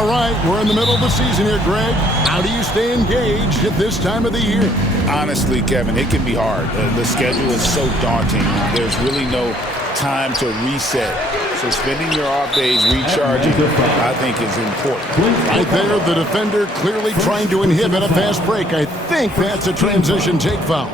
All right, we're in the middle of the season here, Greg. How do you stay engaged at this time of the year? Honestly, Kevin, it can be hard. The schedule is so daunting. There's really no time to reset. So spending your off days recharging, I think, is important. Right there, the defender clearly trying to inhibit a fast break. I think that's a transition take foul.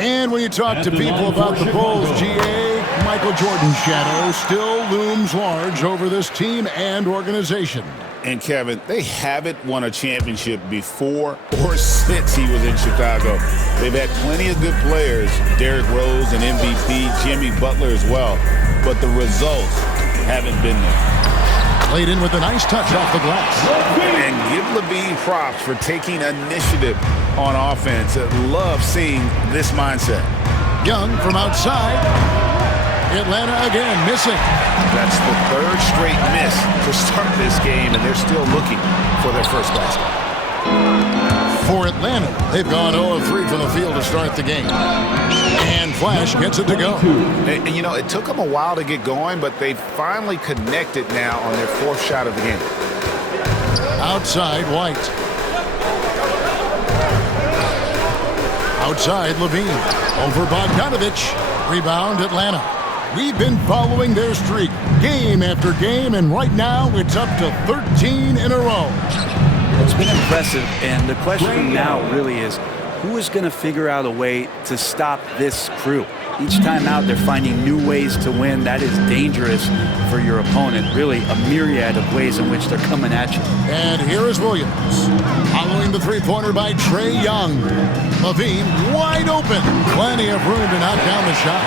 And when you talk to people about the Bulls, GA, Michael Jordan's shadow still looms large over this team and organization. And, Kevin, they haven't won a championship before or since he was in Chicago. They've had plenty of good players, Derrick Rose, an MVP, Jimmy Butler as well, but the results haven't been there. Played in with a nice touch off the glass. And give Levine props for taking initiative on offense. I love seeing this mindset. Young from outside. Atlanta again missing. That's the third straight miss to start this game, and they're still looking for their first basket. For Atlanta, they've gone 0 of 3 from the field to start the game. And Flash gets it to go. And you know, it took them a while to get going, but they finally connected now on their fourth shot of the game. Outside, White. Outside, Levine. Over Bogdanovich. Rebound, Atlanta. We've been following their streak game after game, and right now it's up to 13 in a row. It's been impressive, and the question now really is, who is going to figure out a way to stop this crew? Each time out, they're finding new ways to win. That is dangerous for your opponent. Really, a myriad of ways in which they're coming at you. And here is Williams. Following the three-pointer by Trae Young. Levine wide open. Plenty of room to knock down the shot.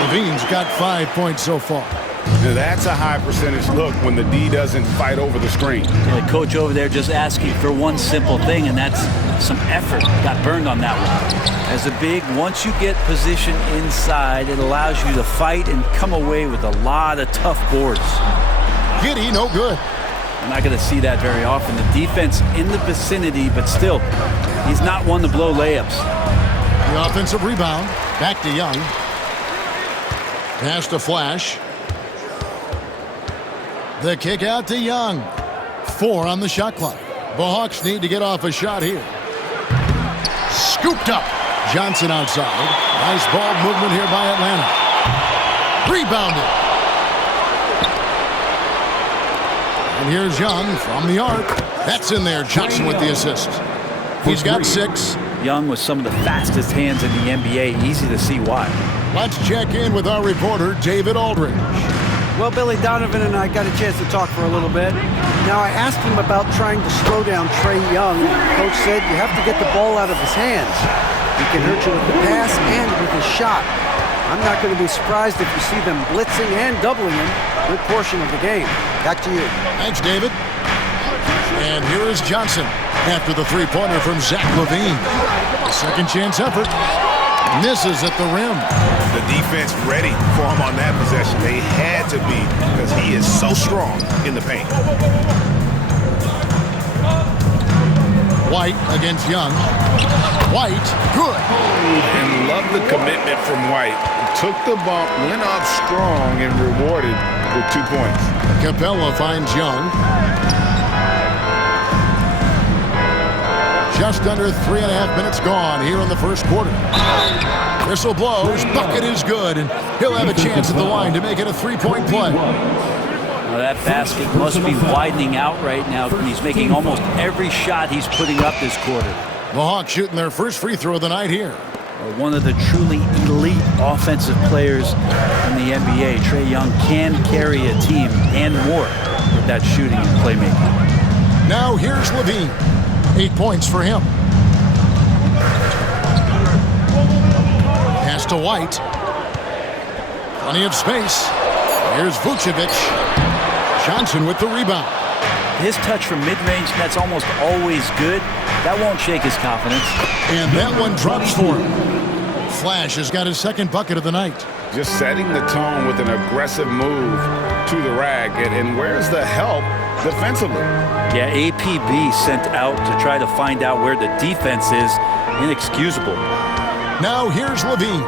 Levine's got 5 points so far. Now that's a high percentage look when the D doesn't fight over the screen. Yeah, the coach over there just asking for one simple thing, and that's some effort. Got burned on that one. As a big, once you get position inside, it allows you to fight and come away with a lot of tough boards. Giddy, no good. We're not going to see that very often. The defense in the vicinity, but still, he's not one to blow layups. The offensive rebound. Back to Young. Pass to Flash. The kick out to Young. 4 on the shot clock. The Hawks need to get off a shot here. Scooped up. Johnson outside. Nice ball movement here by Atlanta. Rebounded. And here's Young from the arc. That's in there. Johnson with the assist. He's got 6. Young with some of the fastest hands in the NBA. Easy to see why. Let's check in with our reporter, David Aldridge. Well, Billy, Donovan and I got a chance to talk for a little bit. Now, I asked him about trying to slow down Trae Young. Coach said you have to get the ball out of his hands. He can hurt you with the pass and with his shot. I'm not going to be surprised if you see them blitzing and doubling him a good portion of the game. Back to you. Thanks, David. And here is Johnson after the three-pointer from Zach LaVine. Second chance effort. Misses at the rim. The defense ready for him on that possession. They had to be because he is so strong in the paint. White against Young. White, good. And love the commitment from White. Took the bump, went up strong, and rewarded with 2 points. Capella finds Young. Just under 3.5 minutes gone here in the first quarter. Whistle blows, bucket is good, and he'll have a chance at the line to make it a 3-point play. Well, that basket must be widening out right now. He's making almost every shot he's putting up this quarter. The Hawks shooting their first free throw of the night here. One of the truly elite offensive players in the NBA. Trae Young can carry a team and more with that shooting and playmaking. Now here's Levine. 8 points for him. Pass to White. Plenty of space. Here's Vucevic. Johnson with the rebound. His touch from mid-range, that's almost always good. That won't shake his confidence. And that one drops for him. Flash has got his second bucket of the night. Just setting the tone with an aggressive move to the rack. And where's the help defensively? Yeah, APB sent out to try to find out where the defense is. Inexcusable. Now here's Levine.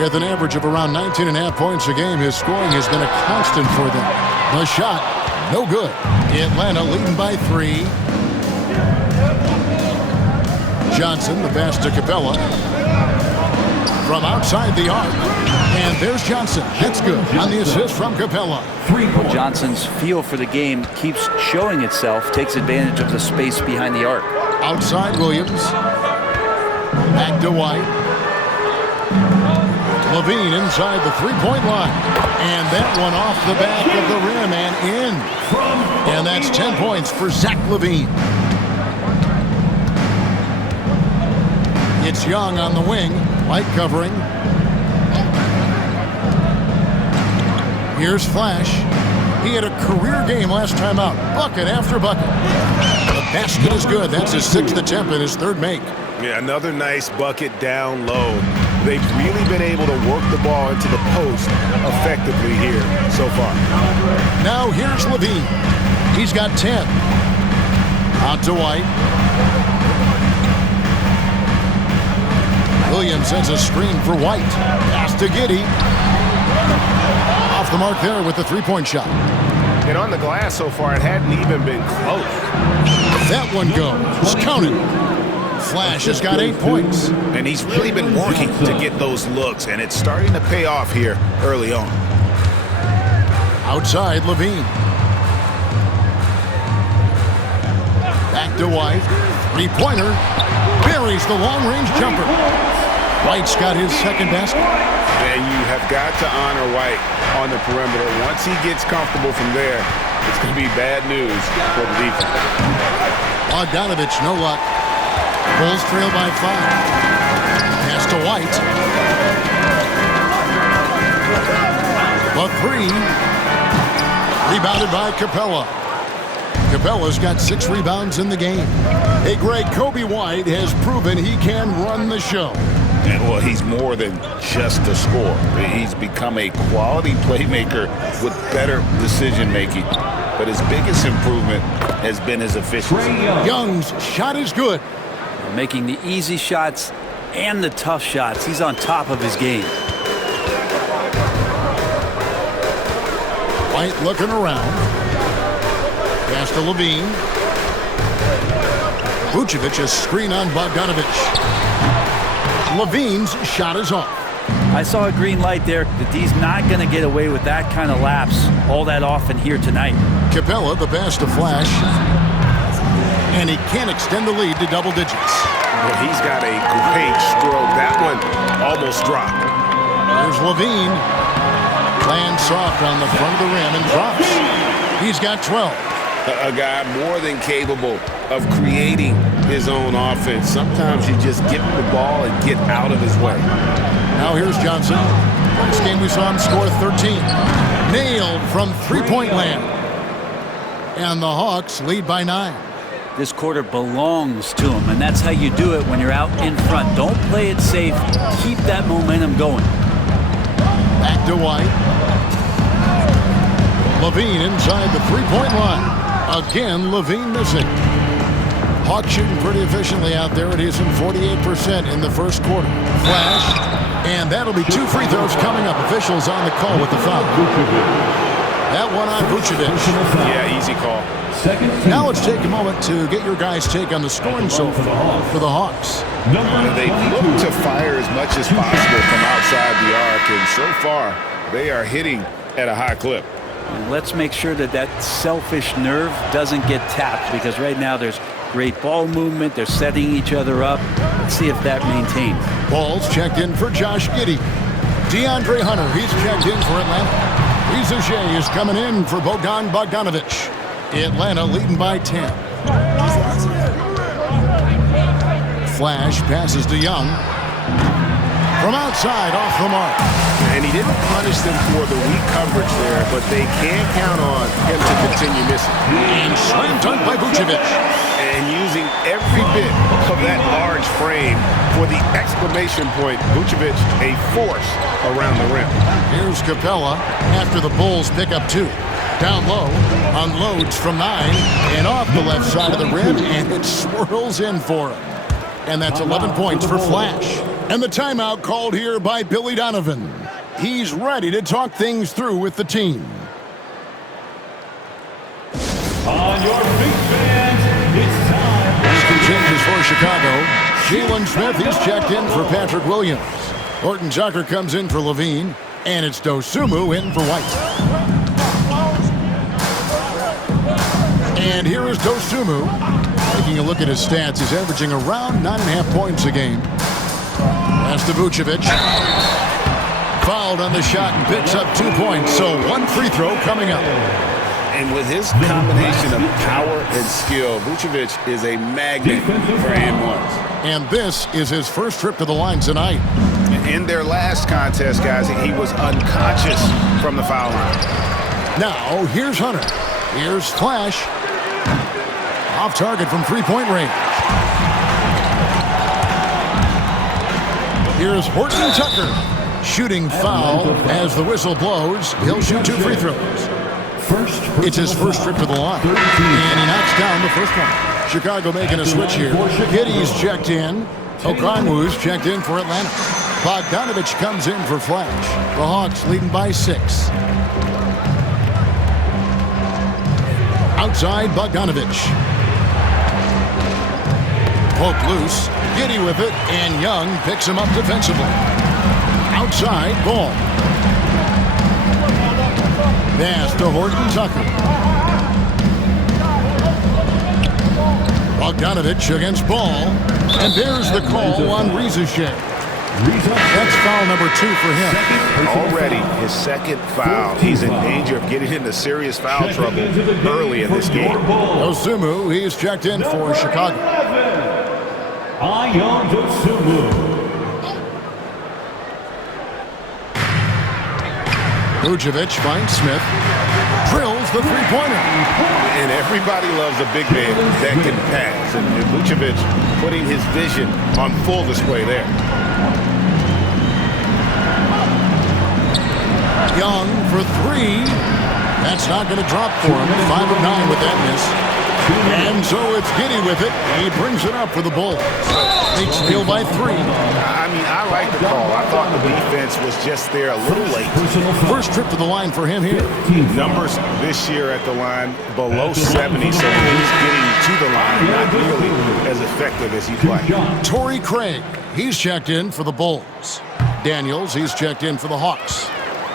With an average of around 19.5 points a game, his scoring has been a constant for them. The shot, no good. Atlanta leading by 3. Johnson, the pass to Capella. From outside the arc. And there's Johnson. That's good on the assist from Capella. Well, Johnson's feel for the game keeps showing itself, takes advantage of the space behind the arc. Outside Williams. Back to White. Levine inside the three-point line. And that one off the back of the rim and in. And that's 10 points for Zach Levine. It's Young on the wing. White covering. Here's Flash. He had a career game last time out. Bucket after bucket. The basket is good. That's his 6th attempt and his 3rd make. Yeah, another nice bucket down low. They've really been able to work the ball into the post effectively here so far. Now here's Levine. He's got 10. Out to White. Williams sends a screen for White. Pass to Giddey. Off the mark there with the three-point shot. And on the glass so far, it hadn't even been close. That one goes. Counted. Flash has got 8 points. And he's really been working to get those looks, and it's starting to pay off here early on. Outside Levine. Back to White. Three-pointer. Buries the long-range jumper. White's got his 2nd basket. And you have got to honor White on the perimeter. Once he gets comfortable from there, it's going to be bad news for the defense. Bogdanovich, no luck. Bulls trail by 5. Pass to White. The 3. Rebounded by Capella. Capella's got 6 rebounds in the game. Hey, Greg, Kobe White has proven he can run the show. And, well, he's more than just a scorer. He's become a quality playmaker with better decision-making. But his biggest improvement has been his efficiency. Young's shot is good. Making the easy shots and the tough shots. He's on top of his game. White looking around. Pass to Levine. Vucevic a screen on Bogdanovich. Levine's shot is off. I saw a green light there. The D's not going to get away with that kind of lapse all that often here tonight. Capella, the pass to Flash. And he can't extend the lead to double digits. Well, he's got a great stroke. That one almost dropped. There's Levine. Lands soft on the front of the rim and drops. He's got 12. A guy more than capable of creating his own offense. Sometimes you just get the ball and get out of his way. Now here's Johnson. Last game we saw him score 13. Nailed from three-point land. And the Hawks lead by 9. This quarter belongs to him, and that's how you do it when you're out in front. Don't play it safe. Keep that momentum going. Back to White. Levine inside the three-point line. Again, Levine missing. Hawks shooting pretty efficiently out there. It is in 48% in the first quarter. Flash. And that'll be 2 free throws coming up. Officials on the call with the foul. That one on Vucevic. Yeah, easy call. Now let's take a moment to get your guys' take on the scoring so far for the Hawks. They look to fire as much as possible from outside the arc, and so far they are hitting at a high clip. And let's make sure that that selfish nerve doesn't get tapped, because right now there's great ball movement. They're setting each other up. Let's see if that maintains. Ball's checked in for Josh Giddey. DeAndre Hunter, he's checked in for Atlanta. Riza Shea is coming in for Bogdan Bogdanovich. Atlanta leading by 10. Flash passes to Young. From outside, off the mark. And he didn't punish them for the weak coverage there, but they can't count on him to continue missing. And slam dunk by Vucevic. And using every bit of that large frame for the exclamation point. Vucevic, a force around the rim. Here's Capella after the Bulls pick up 2. Down low, unloads from 9, and off the left side of the rim, and it swirls in for him. And that's 11 points for Flash. And the timeout called here by Billy Donovan. He's ready to talk things through with the team. On your feet, fans, it's time. Some changes for Chicago. Jalen Smith, he's checked in for Patrick Williams. Horton Tucker comes in for Levine. And it's Dosunmu in for White. And here is Dosunmu. Taking a look at his stats, he's averaging around 9.5 points a game. That's to Vucevic. Fouled on the shot and picks up 2 points. So 1 free throw coming up. And with his combination of power and skill, Vucevic is a magnet for and ones. And this is his first trip to the line tonight. In their last contest, guys, he was unconscious from the foul line. Now, here's Hunter. Here's Flash. Off target from three-point range. Here's Horton Tucker. Shooting foul as the whistle blows. He'll shoot 2 free throws. It's his first trip to the line. And he knocks down the first one. Chicago making a switch here. Giddey's checked in. Okongwu's checked in for Atlanta. Bogdanovich comes in for Flash. The Hawks leading by 6. Outside, Bogdanovich. Poked loose. Giddey with it, and Young picks him up defensively. Outside, Ball. Pass to Horton Tucker. Bogdanovich against Ball. And there's the call on Rizachet. That's foul number 2 for him. Already his second foul. He's in danger of getting into serious foul trouble early in this game. Dosunmu, he's checked in for Chicago. Ayon Dosunmu. Vucevic finds Smith. Drills the three-pointer. And everybody loves a big man that can pass. And Vucevic putting his vision on full display there. Young for 3. That's not going to drop for him. 5 of 9 with that miss. And so it's Giddey with it. He brings it up for the Bulls. They steal by 3. I mean, I like the call. I thought the defense was just there a little late. First trip to the line for him here. Numbers this year at the line below 70, so he's getting to the line not nearly as effective as he'd like. Torrey Craig, he's checked in for the Bulls. Daniels, he's checked in for the Hawks.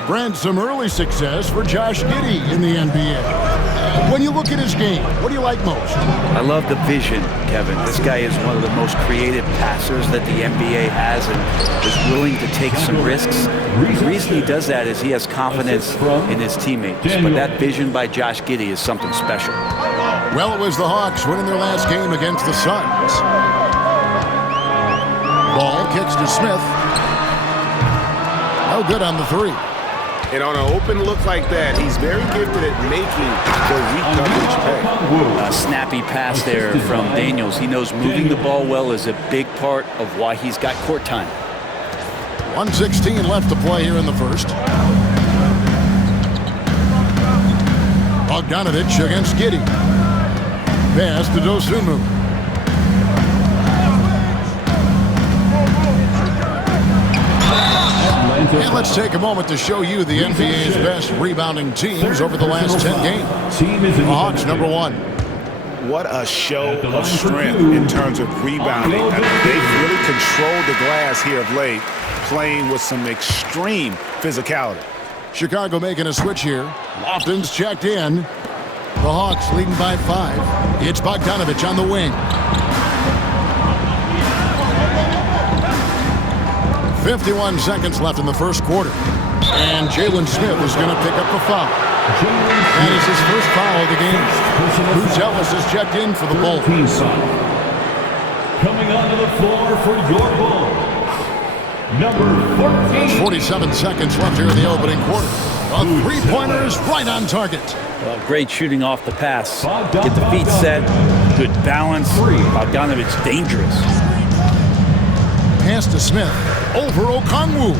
Brent, some early success for Josh Giddey in the NBA. When you look at his game, what do you like most? I love the vision, Kevin. This guy is one of the most creative passers that the NBA has and is willing to take some risks. The reason he does that is he has confidence in his teammates. But that vision by Josh Giddey is something special. Well, it was the Hawks winning their last game against the Suns. Ball kicks to Smith. No good on the 3. And on an open look like that, he's very gifted at making the weak coverage pay. A snappy pass there from Daniels. He knows moving the ball well is a big part of why he's got court time. 1:16 left to play here in the first. Bogdanovich against Giddey. Pass to Dosunmu. And let's take a moment to show you the NBA's best rebounding teams over the last 10 games. The Hawks, number 1. What a show of strength in terms of rebounding. I mean, they've really controlled the glass here of late, playing with some extreme physicality. Chicago making a switch here. Lofton's checked in. The Hawks leading by 5. It's Bogdanovich on the wing. 51 seconds left in the first quarter. And Jalen Smith is going to pick up the foul. That is his first foul of the game. Bruce Ellis is checked in for the Bulls. Coming onto the floor for your Bulls, number 14. 47 seconds left here in the opening quarter. A three-pointer is right on target. Well, great shooting off the pass. Get the feet set. Good balance. Bogdanovich dangerous. Pass to Smith. Over Okongwu.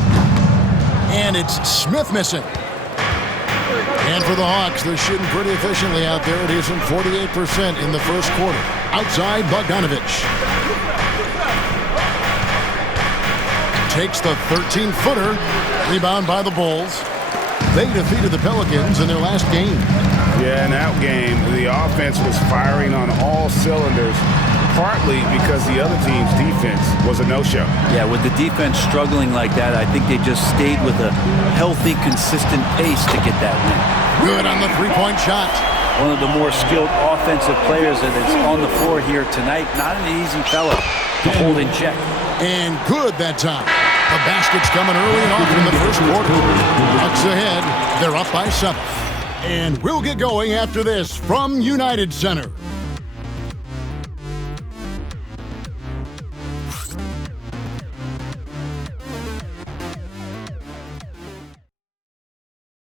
And it's Smith missing. And for the Hawks, they're shooting pretty efficiently out there. It isn't 48% in the first quarter. Outside, Bogdanovich. Takes the 13-footer. Rebound by the Bulls. They defeated the Pelicans in their last game. Yeah, in that game, the offense was firing on all cylinders, partly because the other team's defense was a no-show. Yeah, with the defense struggling like that, I think they just stayed with a healthy, consistent pace to get that win. Good on the three-point shot. One of the more skilled offensive players that is on the floor here tonight. Not an easy fellow to hold in check. And good that time. The basket's coming early and often in the first quarter. Bucks ahead. They're up by 7. And we'll get going after this from United Center.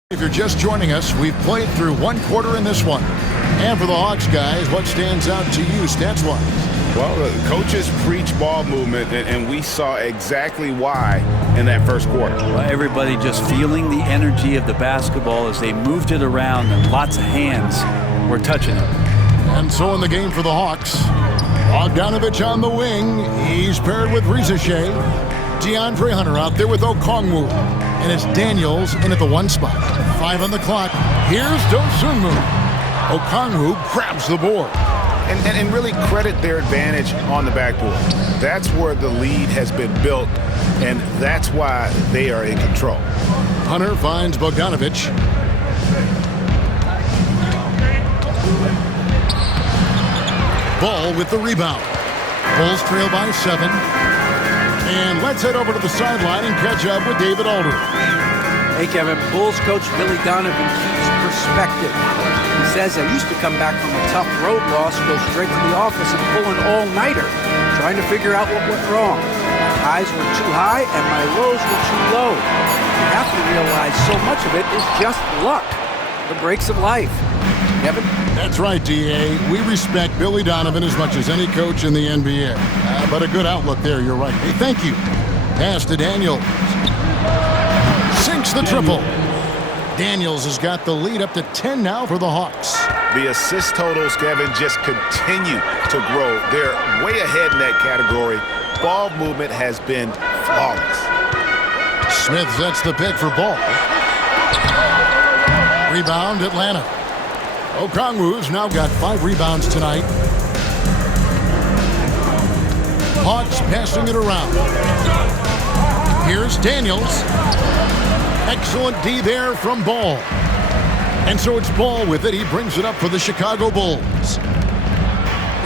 If you're just joining us, we've played through one quarter in this one. And for the Hawks guys, what stands out to you stats-wise? Well, the coaches preach ball movement, and we saw exactly why in that first quarter. Well, everybody just feeling the energy of the basketball as they moved it around, and lots of hands were touching it. And so in the game for the Hawks, Bogdanovich on the wing. He's paired with Rizashea. DeAndre Hunter out there with Okongwu. And it's Daniels in at the 1 spot. 5 on the clock. Here's Dosunmu. Okongwu grabs the board. And really credit their advantage on the backboard. That's where the lead has been built, and that's why they are in control. Hunter finds Bogdanovich. Ball with the rebound. Bulls trail by 7. And let's head over to the sideline and catch up with David Aldridge. Hey, Kevin. Bulls coach Billy Donovan keeps perspective. He says, I used to come back from a tough road loss, go straight to the office and pull an all-nighter, trying to figure out what went wrong. My highs were too high and my lows were too low. You have to realize so much of it is just luck. The breaks of life. Kevin? That's right, D.A. We respect Billy Donovan as much as any coach in the NBA. But a good outlook there, you're right. Hey, thank you. Pass to Daniels. Sinks the triple. Daniels has got the lead up to 10 now for the Hawks. The assist totals, Kevin, just continue to grow. They're way ahead in that category. Ball movement has been flawless. Smith sets the pick for Ball. Rebound, Atlanta. Okongwu's now got 5 rebounds tonight. Hawks passing it around. Here's Daniels. Excellent D there from Ball. And so it's Ball with it. He brings it up for the Chicago Bulls.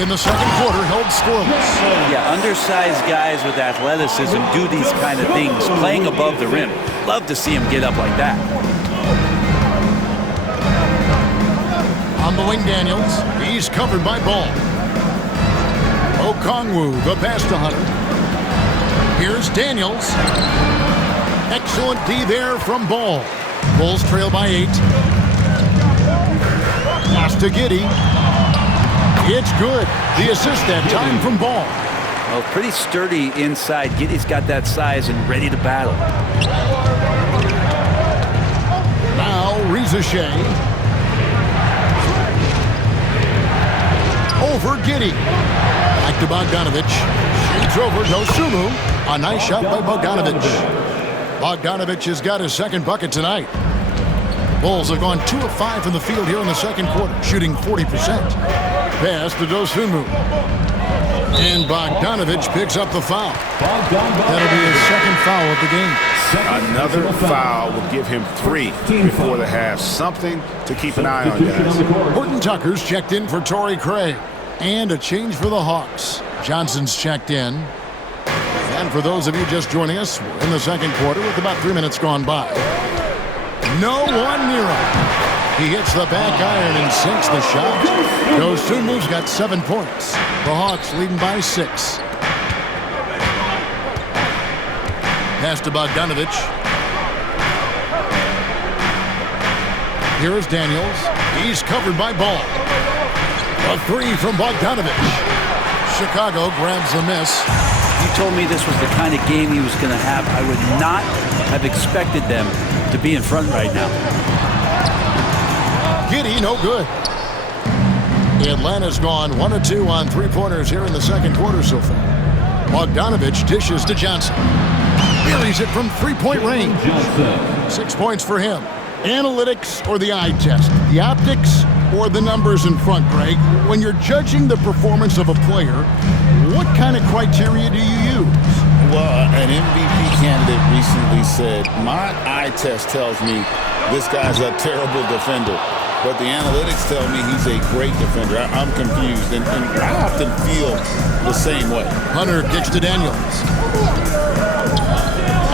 In the second quarter, held scoreless. Yeah, undersized guys with athleticism do these kind of things, playing above the rim. Love to see him get up like that. On the wing, Daniels. He's covered by Ball. Okongwu, the pass to Hunter. Here's Daniels. Excellent D there from Ball. Bulls trail by 8. Pass to Giddey. It's good. The assist that time from Ball. Well, pretty sturdy inside. Giddey's got that size and ready to battle. Now Rizashea. Over Giddey. Back to Bogdanovich. Shoots over Dosunmu. A nice shot by Bogdanovich. Bogdanovich has got his second bucket tonight. Bulls have gone 2 of 5 from the field here in the second quarter, shooting 40%. Pass to Dosunmu. And Bogdanovich picks up the foul. That'll be his second foul of the game. Another foul will give him 3 before the half. Something to keep an eye on, guys. Horton Tucker's checked in for Torrey Craig. And a change for the Hawks. Johnson's checked in. And for those of you just joining us, we're in the second quarter with about 3 minutes gone by. No one near him. He hits the back iron and sinks the shot. Dosunmu's got 7 points. The Hawks leading by 6. Pass to Bogdanovich. Here is Daniels. He's covered by Ball. A 3 from Bogdanovich. Chicago grabs the miss. He told me this was the kind of game he was going to have. I would not have expected them to be in front right now. Giddey, no good. Atlanta's gone 1 of 2 on 3-pointers here in the second quarter so far. Bogdanovich dishes to Johnson. Buries it from 3-point range. 6 points for him. Analytics or the eye test? The optics or the numbers in front, Greg? When you're judging the performance of a player, what kind of criteria do you use? Well, an MVP candidate recently said, my eye test tells me this guy's a terrible defender, but the analytics tell me he's a great defender. I'm confused, and I often feel the same way. Hunter kicks to Daniels.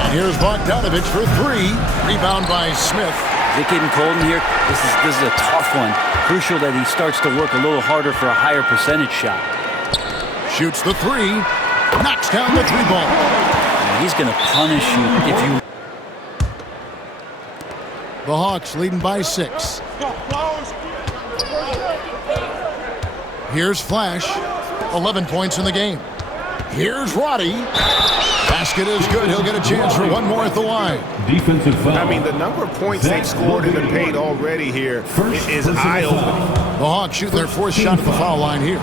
And here's Bogdanovich for three. Rebound by Smith. Is it getting cold in here? This is a tough one. Crucial that he starts to work a little harder for a higher percentage shot. Shoots the three. Knocks down the three ball. He's going to punish you if you... The Hawks leading by 6. Here's Flash. 11 points in the game. Here's Roddy. Basket is good. He'll get a chance for one more at the line. Defensive foul. I mean, the number of points they've scored in the paint already here is eye-opening. The Hawks shoot their fourth shot at the foul line here.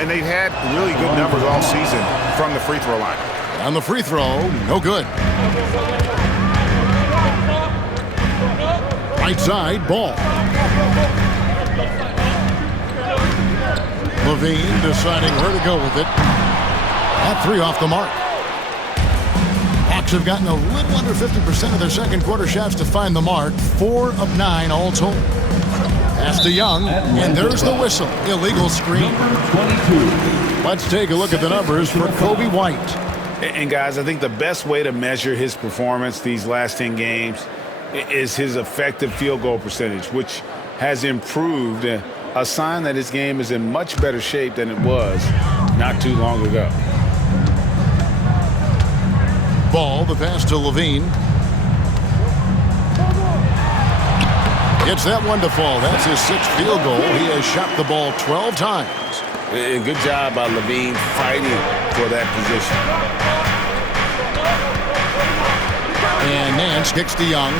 And they've had really good numbers all season from the free throw line. On the free throw, no good. Right side, Ball. Levine deciding where to go with it. That three off the mark. Hawks have gotten a little under 50% of their second quarter shots to find the mark. 4 of 9 all told. Pass to Young, and there's the whistle. Illegal screen. 22. Let's take a look at the numbers for Kobe White. And guys, I think the best way to measure his performance these last 10 games is his effective field goal percentage, which has improved, a sign that his game is in much better shape than it was not too long ago. Ball, the pass to Levine. Gets that one to fall. That's his 6th field goal. He has shot the ball 12 times. And good job by Levine fighting for that position. And Nance kicks to Young.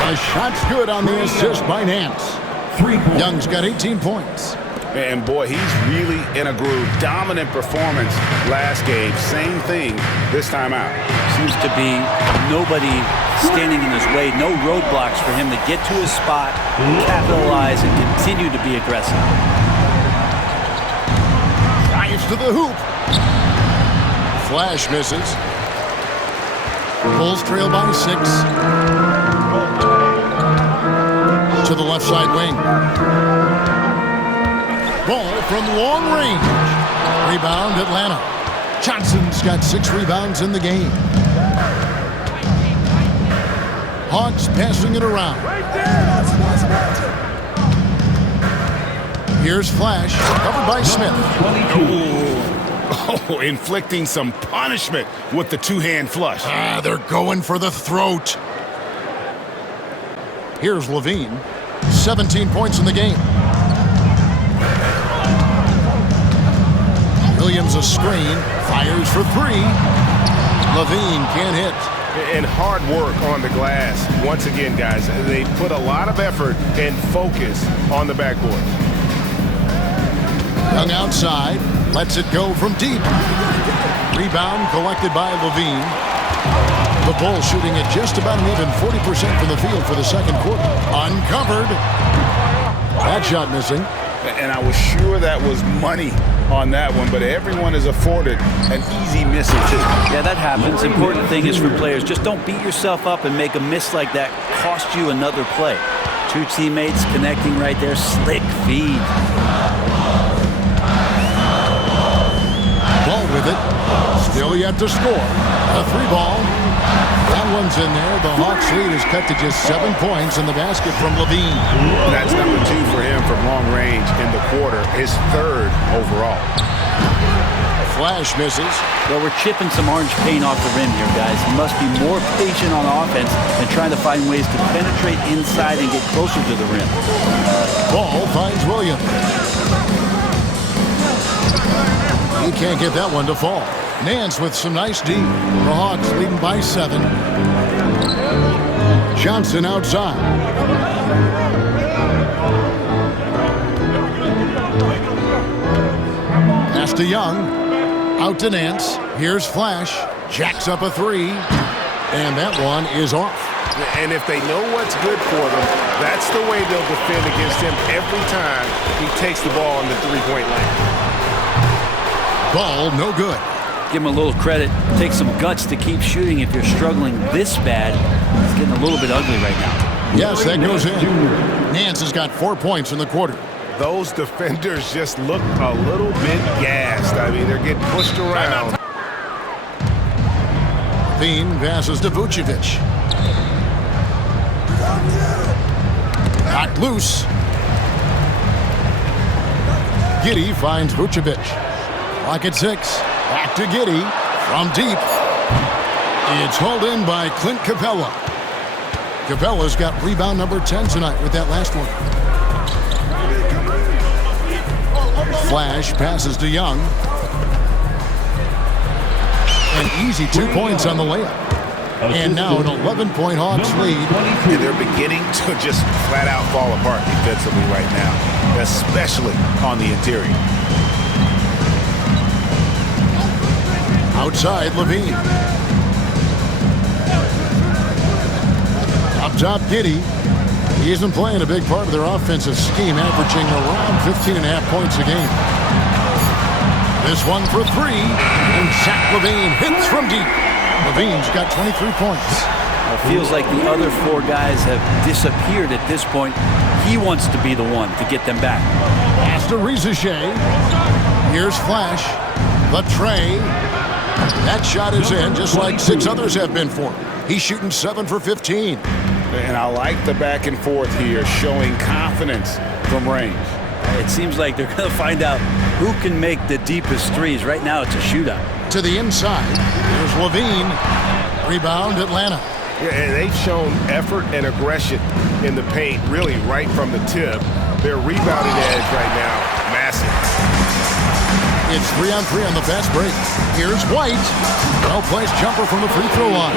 The shot's good on the assist by Nance. 3 points. Young's got 18 points. And boy, he's really in a groove. Dominant performance last game. Same thing this time out. Seems to be nobody standing in his way. No roadblocks for him to get to his spot, capitalize, and continue to be aggressive. Drives to the hoop. Flash misses. Bulls trail by 6. To the left side wing. Ball from long range. Rebound, Atlanta. Johnson's got 6 rebounds in the game. Hawks passing it around. Here's Flash, covered by Smith. 22. Oh, inflicting some punishment with the two-hand flush. They're going for the throat. Here's Levine. 17 points in the game. Williams a screen, fires for 3. Levine can't hit. And hard work on the glass. Once again, guys, they put a lot of effort and focus on the backboard. Young outside, lets it go from deep. Rebound collected by Levine. The Bulls shooting at just about an even 40% from the field for the second quarter. Uncovered. That shot missing. And I was sure that was money on that one, but everyone is afforded an easy miss or two. Yeah, that happens. Important thing is for players, just don't beat yourself up and make a miss like that cost you another play. 2 teammates connecting right there. Slick feed. Ball with it. Still yet to score. A 3 ball. That one's in there. The Hawks lead is cut to just 7 points in the basket from Levine. That's number 2 for him from long range in the quarter, his 3rd overall. Flash misses. Well, we're chipping some orange paint off the rim here, guys. He must be more patient on offense and trying to find ways to penetrate inside and get closer to the rim. Ball finds Williams. He can't get that one to fall. Nance with some nice D. The Hawks leading by 7. Johnson outside. Pass to Young. Out to Nance. Here's Flash. Jacks up a 3. And that one is off. And if they know what's good for them, that's the way they'll defend against him every time he takes the ball in the three-point line. Ball no good. Give him a little credit. Take some guts to keep shooting if you're struggling this bad. It's getting a little bit ugly right now. Yes, that goes in. Nance has got 4 points in the quarter. Those defenders just look a little bit gassed. I mean, they're getting pushed around. Bean passes to Vucevic. Knocked loose. Giddey finds Vucevic. Clock at 6. Back to Giddey from deep. It's hauled in by Clint Capella. Capella's got rebound number 10 tonight with that last one. Flash passes to Young. An easy 2 points on the layup. And now an 11-point Hawks lead. And they're beginning to just flat out fall apart defensively right now, especially on the interior. Outside, Levine. Up top, Giddey. He isn't playing a big part of their offensive scheme, averaging around 15.5 points a game. This one for 3, and Zach LaVine hits from deep. Levine's got 23 points. It feels like the other 4 guys have disappeared at this point. He wants to be the one to get them back. Pass to Rizichet. Here's Flash. The tray. That shot is in, just like 6 others have been for him. He's shooting 7 for 15. And I like the back and forth here, showing confidence from range. It seems like they're going to find out who can make the deepest threes. Right now, it's a shootout. To the inside. Here's Levine. Rebound, Atlanta. Yeah, and they've shown effort and aggression in the paint, really right from the tip. Their rebounding edge right now, massive. It's 3-on-3 on the fast break. Here's White. Well-placed jumper from the free throw line.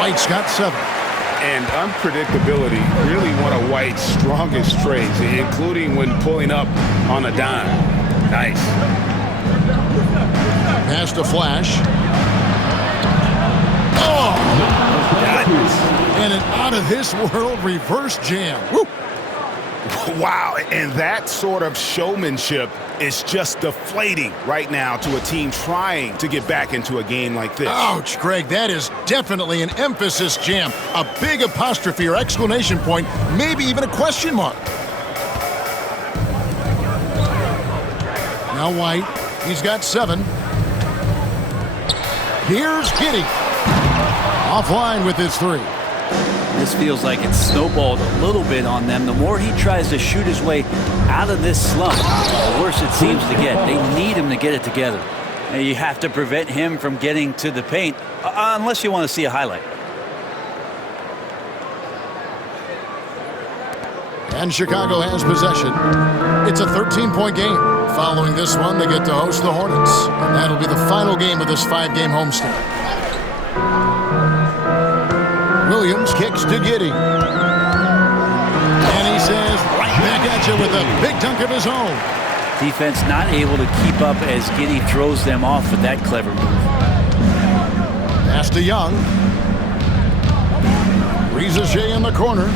White's got 7. And unpredictability, really one of White's strongest traits, including when pulling up on a dime. Nice. Pass to Flash. Oh! And an out-of-this-world reverse jam. Woo! Wow, and that sort of showmanship is just deflating right now to a team trying to get back into a game like this. Ouch, Greg, that is definitely an emphasis jam. A big apostrophe or exclamation point, maybe even a question mark. Now White, he's got 7. Here's Giddey. Offline with his 3. This feels like it's snowballed a little bit on them. The more he tries to shoot his way out of this slump, the worse it seems to get. They need him to get it together. And you have to prevent him from getting to the paint, unless you want to see a highlight. And Chicago has possession. It's a 13-point game. Following this one, they get to host the Hornets. And that'll be the final game of this 5-game homestand. Williams kicks to Giddey. And he says, right back at you with a big dunk of his own. Defense not able to keep up as Giddey throws them off with that clever move. Pass to Young. Rizichet in the corner.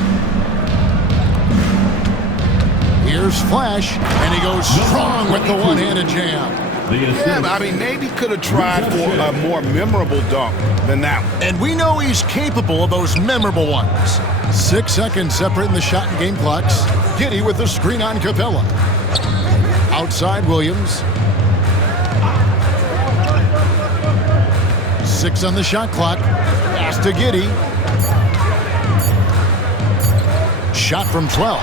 Here's Flash, and he goes strong with the one-handed jam. Yeah, I mean, maybe could have tried for a more memorable dunk than that one. And we know he's capable of those memorable ones. 6 seconds separating the shot and game clocks. Giddey with the screen on Capella. Outside Williams. 6 on the shot clock. Pass to Giddey. Shot from 12.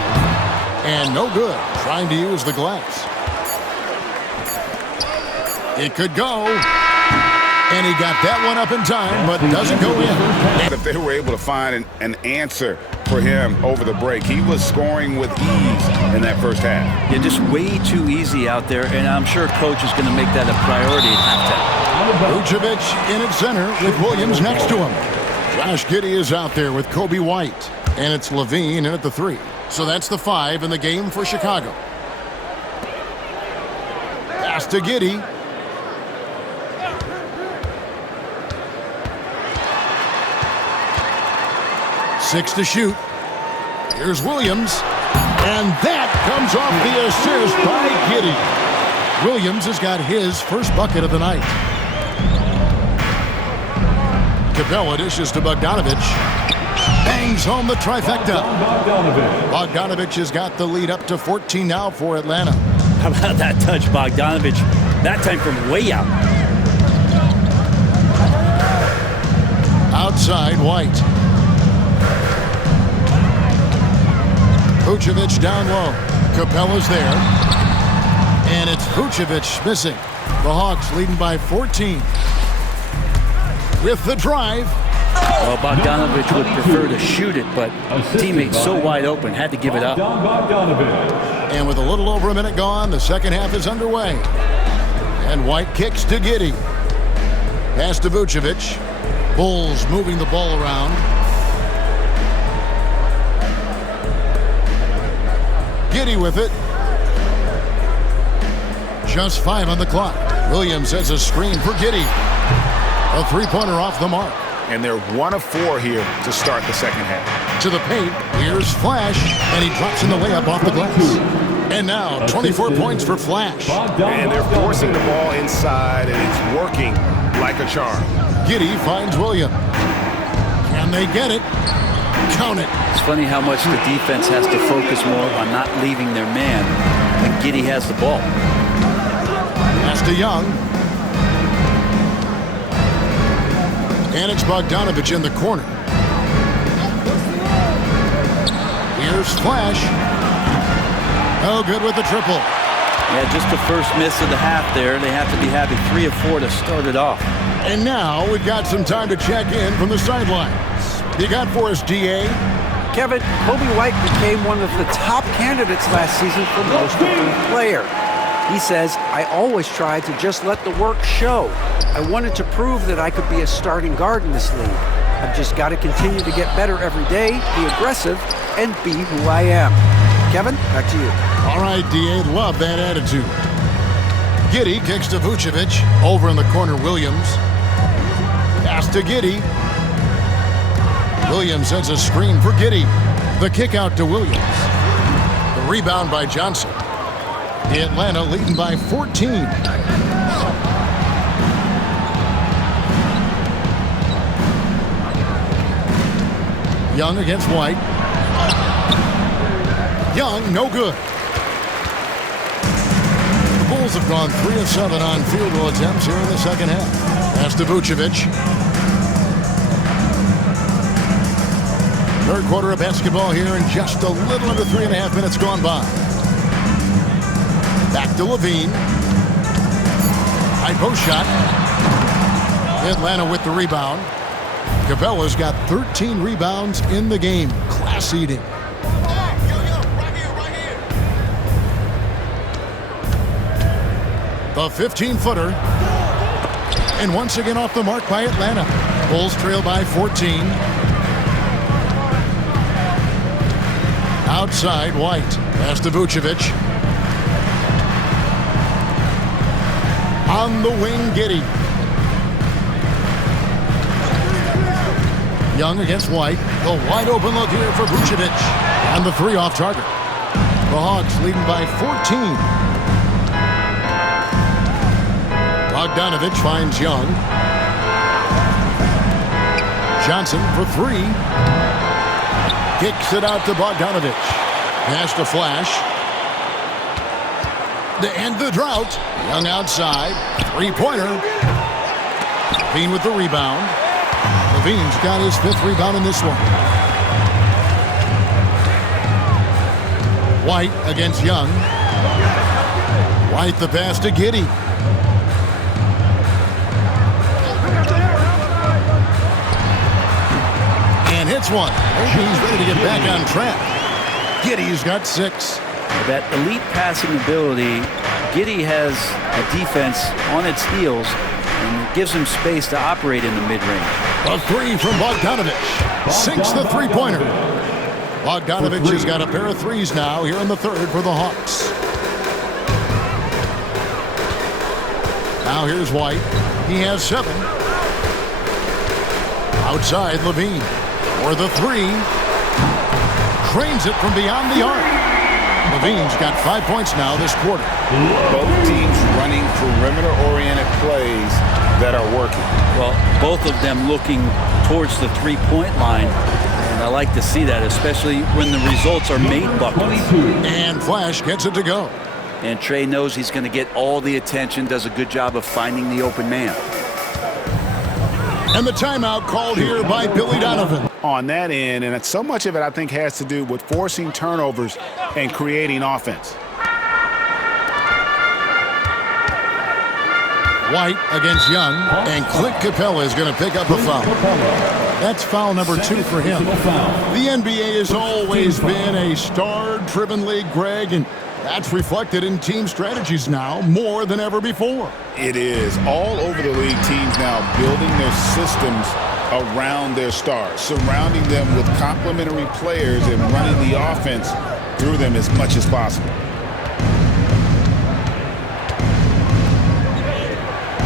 And no good. Trying to use the glass. It could go. And he got that one up in time, but doesn't go in. If they were able to find an answer for him over the break, he was scoring with ease in that first half. Yeah, just way too easy out there, and I'm sure coach is going to make that a priority at halftime. Vucevic in at center with Williams next to him. Josh Giddey is out there with Kobe White. And it's Levine in at the 3. So that's the 5 in the game for Chicago. Pass to Giddey. 6 to shoot. Here's Williams. And that comes off the assist by Giddey. Williams has got his first bucket of the night. Capella dishes to Bogdanovich. Bangs home the trifecta. Bogdanovich has got the lead up to 14 now for Atlanta. How about that touch, Bogdanovich? That time from way out. Outside, White. Vucevic down low. Capella's there. And it's Vucevic missing. The Hawks leading by 14. With the drive. Well, Bogdanovich would prefer to shoot it, but teammates so wide open, had to give it up. And with a little over a minute gone, the second half is underway. And White kicks to Giddey. Pass to Vucevic. Bulls moving the ball around. Giddey with it. Just 5 on the clock. Williams has a screen for Giddey. A three-pointer off the mark. And they're 1 of 4 here to start the second half. To the paint. Here's Flash. And he drops in the layup off the glass. And now 24 points for Flash. And they're forcing the ball inside, and it's working like a charm. Giddey finds Williams. Can they get it? Count it. It's funny how much the defense has to focus more on not leaving their man when Giddey has the ball. Pass to Young. And it's Bogdanovich in the corner. Here's Flash. Oh, good with the triple. Yeah, just the first miss of the half there. They have to be having 3 of 4 to start it off. And now we've got some time to check in from the sidelines. You got for us, DA? Kevin, Kobe White became one of the top candidates last season for most improved player. He says, I always tried to just let the work show. I wanted to prove that I could be a starting guard in this league. I've just got to continue to get better every day, be aggressive, and be who I am. Kevin, back to you. All right, DA, love that attitude. Giddey kicks to Vucevic. Over in the corner, Williams. Pass to Giddey. Williams sends a screen for Giddey. The kick out to Williams. The rebound by Johnson. Atlanta leading by 14. Young against White. Young, no good. The Bulls have gone 3 of 7 on field goal attempts here in the second half. Pass to Vucevic. Third quarter of basketball here in just a little under 3.5 minutes gone by. Back to Levine. High post shot. Atlanta with the rebound. Capella's got 13 rebounds in the game. Class eating. The 15-footer. And once again off the mark by Atlanta. Bulls trail by 14. Outside, White. Pass to Vucevic. On the wing, Giddey. Young against White. The wide open look here for Vucevic. And the 3 off target. The Hawks leading by 14. Bogdanovich finds Young. Johnson for 3. Kicks it out to Bogdanovich. Pass to Flash. To end the drought. Young outside. 3-pointer. Levine with the rebound. Levine's got his 5th rebound in this one. White against Young. White the pass to Giddey. And hits one. Maybe he's ready to get back on track. Giddey's got 6. That elite passing ability, Giddey has a defense on its heels and it gives him space to operate in the mid-range. A 3 from Bogdanovich. Sinks the 3-pointer. Bogdanovich has got a pair of 3s now here in the third for the Hawks. Now here's White. He has 7. Outside, Levine. For the three. Cranes it from beyond the arc. Levine's got 5 points now this quarter. Both teams running perimeter-oriented plays that are working. Well, both of them looking towards the three-point line. And I like to see that, especially when the results are made buckets. And Flash gets it to go. And Trey knows he's going to get all the attention, does a good job of finding the open man. And the timeout called here by Billy Donovan. On that end, and so much of it, I think, has to do with forcing turnovers and creating offense. White against Young, and Clint Capella is going to pick up a foul. That's foul number 2 for him. The NBA has always been a star-driven league, Greg, and that's reflected in team strategies now more than ever before. It is. All over the league, teams now building their systems around their stars, surrounding them with complementary players and running the offense through them as much as possible.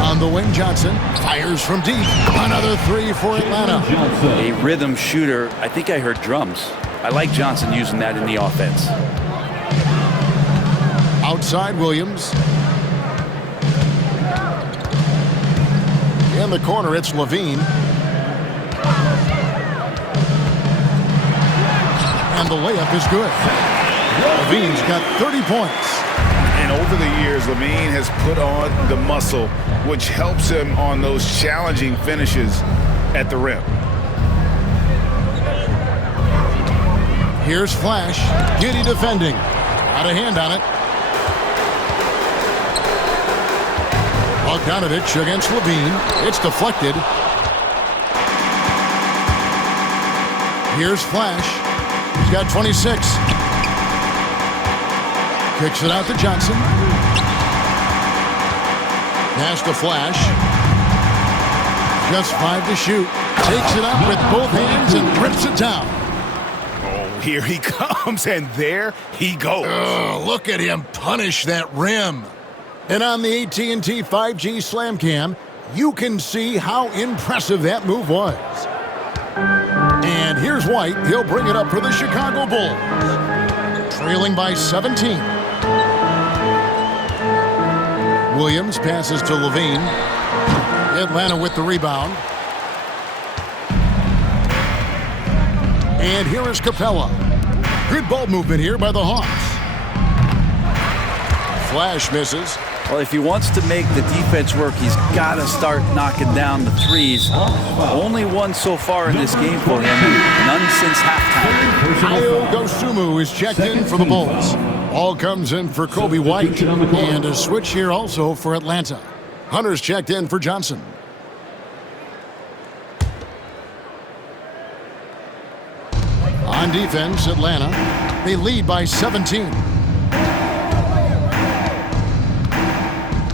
On the wing, Johnson fires from deep. Another 3 for Atlanta. A rhythm shooter. I think I heard drums. I like Johnson using that in the offense. Outside Williams. In the corner, it's Levine. And the layup is good. Levine's got 30 points. And over the years, Levine has put on the muscle, which helps him on those challenging finishes at the rim. Here's Flash. Giddy defending. Got a hand on it. Bogdanovich against Levine. It's deflected. Here's Flash. He's got 26. Kicks it out to Johnson. Pass to Flash. Just 5 to shoot. Takes it up with both hands and rips it down. Oh, here he comes, and there he goes. Oh, look at him punish that rim. And on the AT&T 5G Slam Cam, you can see how impressive that move was. And here's White. He'll bring it up for the Chicago Bulls. Trailing by 17. Williams passes to Levine. Atlanta with the rebound. And here is Capella. Good ball movement here by the Hawks. Flash misses. Well, if he wants to make the defense work, he's got to start knocking down the threes. Only one so far in this game for him, none since halftime. Ayo Dosunmu is checked in for the Bulls. All comes in for Kobe White, and a switch here also for Atlanta. Hunter's checked in for Johnson. On defense, Atlanta. They lead by 17.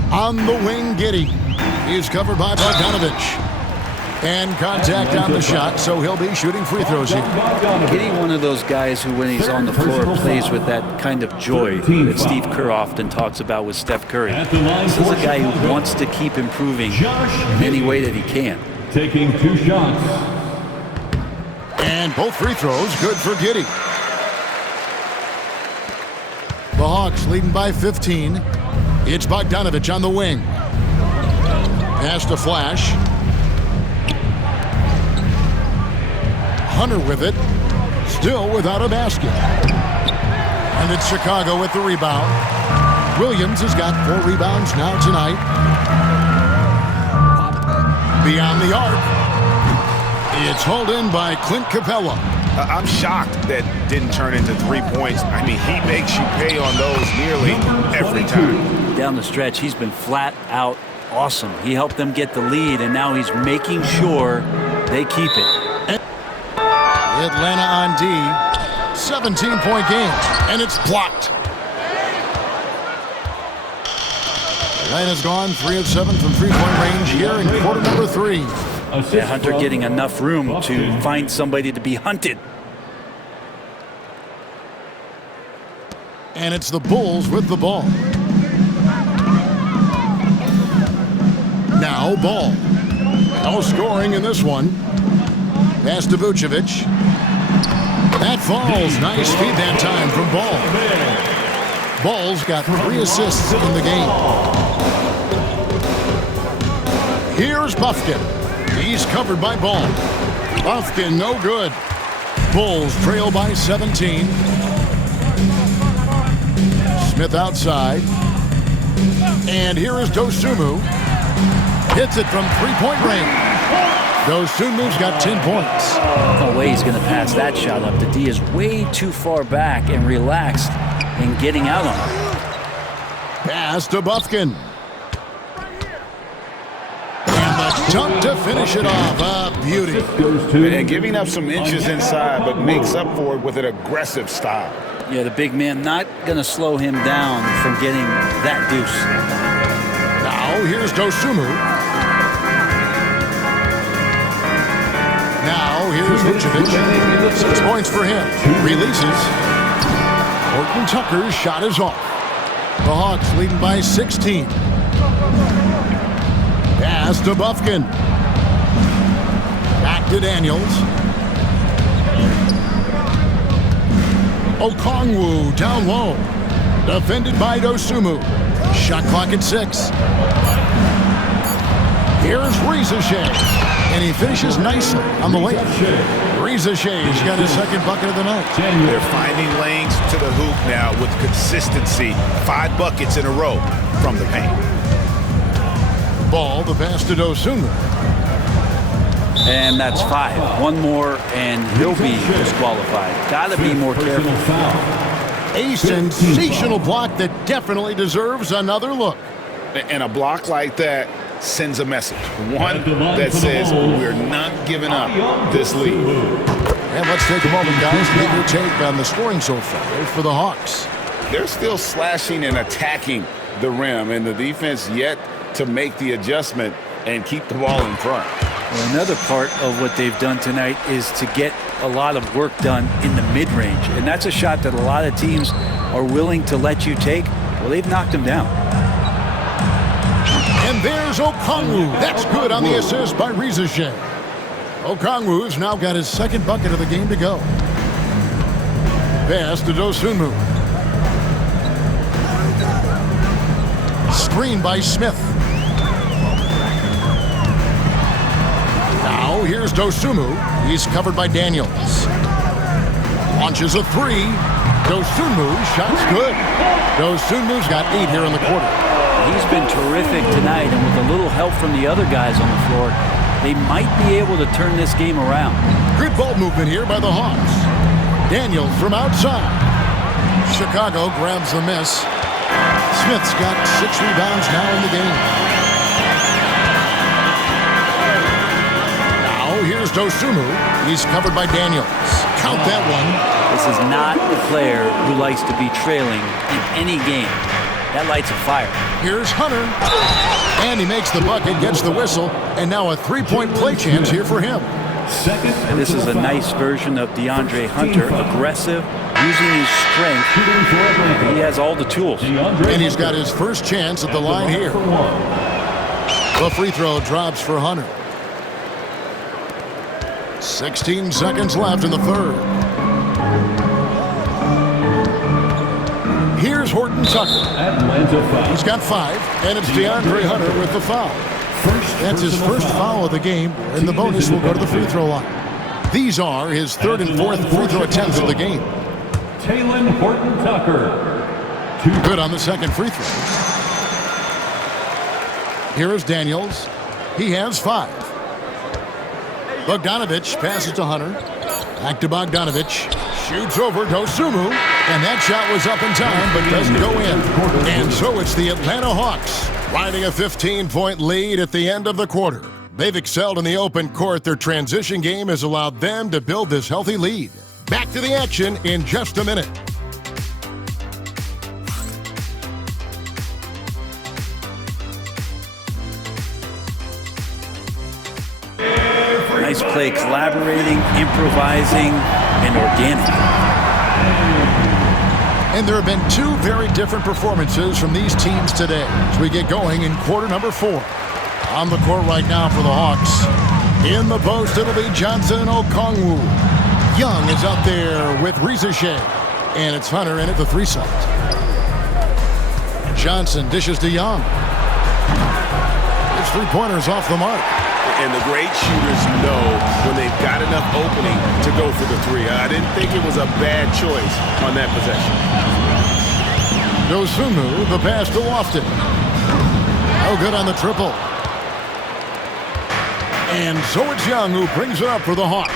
On the wing, Giddy. He's covered by Bogdanovich. And contact on the shot, so he'll be shooting free throws here. Giddy, one of those guys who, when he's on the floor, plays with that kind of joy that Steve Kerr often talks about with Steph Curry. This is a guy who wants to keep improving in any way that he can. Taking 2 shots. And both free throws good for Giddy. The Hawks leading by 15. It's Bogdanovich on the wing. Pass to Flash. Hunter with it. Still without a basket. And it's Chicago with the rebound. Williams has got 4 rebounds now tonight. Beyond the arc. It's hauled in by Clint Capella. I'm shocked that didn't turn into 3 points. I mean, he makes you pay on those nearly every time. Down the stretch, he's been flat out awesome. He helped them get the lead, and now he's making sure they keep it. Atlanta on D. 17-point game, and it's blocked. Atlanta's gone 3 of 7 from three-point range here in quarter number 3. Yeah, Hunter getting enough room to find somebody to be hunted. And it's the Bulls with the ball. Now Ball. No scoring in this one. Pass to Vucevic. That falls. Nice feed that time from Ball. Ball's got 3 assists in the game. Here's Buffkin. He's covered by Ball. Buffkin, no good. Bulls trail by 17. Smith outside. And here is Dosunmu. Hits it from three-point range. Dosunmu's got 10 points. No way he's going to pass that shot up. The D is way too far back and relaxed in getting out on it. Pass to Buffkin. And the dunk to finish it off. A beauty. And giving up some inches inside, but makes up for it with an aggressive style. Yeah, the big man not going to slow him down from getting that deuce. Now here's Dosunmu. Now here's Vucevic. 6 points for him. Releases. Horton Tucker's shot is off. The Hawks leading by 16. Pass to Buffkin. Back to Daniels. Okongwu down low. Defended by Dosunmu. Shot clock at 6. Here's Riza-Shea. And he finishes nicely on the layup. Riza-Shea's got his second bucket of the night. They're finding lanes to the hoop now with consistency. 5 buckets in a row from the paint. Ball, the pass to Dosunmu. And that's 5. One more, and he'll be disqualified. Got to be more careful. A sensational block that definitely deserves another look. And a block like that sends a message. One that says we're not giving up this lead. And let's take a moment, guys, to get your take on the scoring so far for the Hawks. They're still slashing and attacking the rim, and the defense yet to make the adjustment and keep the ball in front. Well, another part of what they've done tonight is to get a lot of work done in the mid-range. And that's a shot that a lot of teams are willing to let you take. Well, they've knocked them down. And there's Okongwu. That's good on the assist by Riza-Shea. Okongwu's now got his second bucket of the game to go. Pass to Dosunmu. Screen by Smith. Now here's Dosunmu. He's covered by Daniels. Launches a 3. Dosunmu's shot's good. Dosunmu's got 8 here in the quarter. He's been terrific tonight, and with a little help from the other guys on the floor, they might be able to turn this game around. Good ball movement here by the Hawks. Daniels from outside. Chicago grabs the miss. Smith's got 6 rebounds now in the game. Now here's Dosunmu. He's covered by Daniels. Count that one. This is not a player who likes to be trailing in any game. That lights a fire. Here's Hunter. And he makes the bucket, gets the whistle, and now a 3-point play chance here for him. And this is a nice version of DeAndre Hunter, aggressive, using his strength. He has all the tools. And he's got his first chance at the line here. The free throw drops for Hunter. 16 seconds left in the third. Here's Horton Tucker. He's got 5, and it's DeAndre Hunter with the foul. That's his first foul of the game, and the bonus will go to the free throw line. These are his third and fourth free throw attempts of the game. Taylor Horton Tucker. Good on the second free throw. Here is Daniels. He has 5. Bogdanovich passes to Hunter. Back to Bogdanovich. Shoots over Dosunmu. And that shot was up in time, but doesn't go in. And so it's the Atlanta Hawks riding a 15-point lead at the end of the quarter. They've excelled in the open court. Their transition game has allowed them to build this healthy lead. Back to the action in just a minute. Nice play, collaborating, improvising, and organic. And there have been 2 very different performances from these teams today as we get going in quarter number 4. On the court right now for the Hawks, In the post, it'll be Johnson and Okongwu. Young is out there with Rizeshe. And it's Hunter in at the 3 side. Johnson dishes to Young. His 3-pointer's off the mark. And the great shooters know when they've got enough opening to go for the 3. I didn't think it was a bad choice on that possession. Dosunmu, the pass to Lofton. No good on the triple. And so it's Young who brings it up for the Hawks.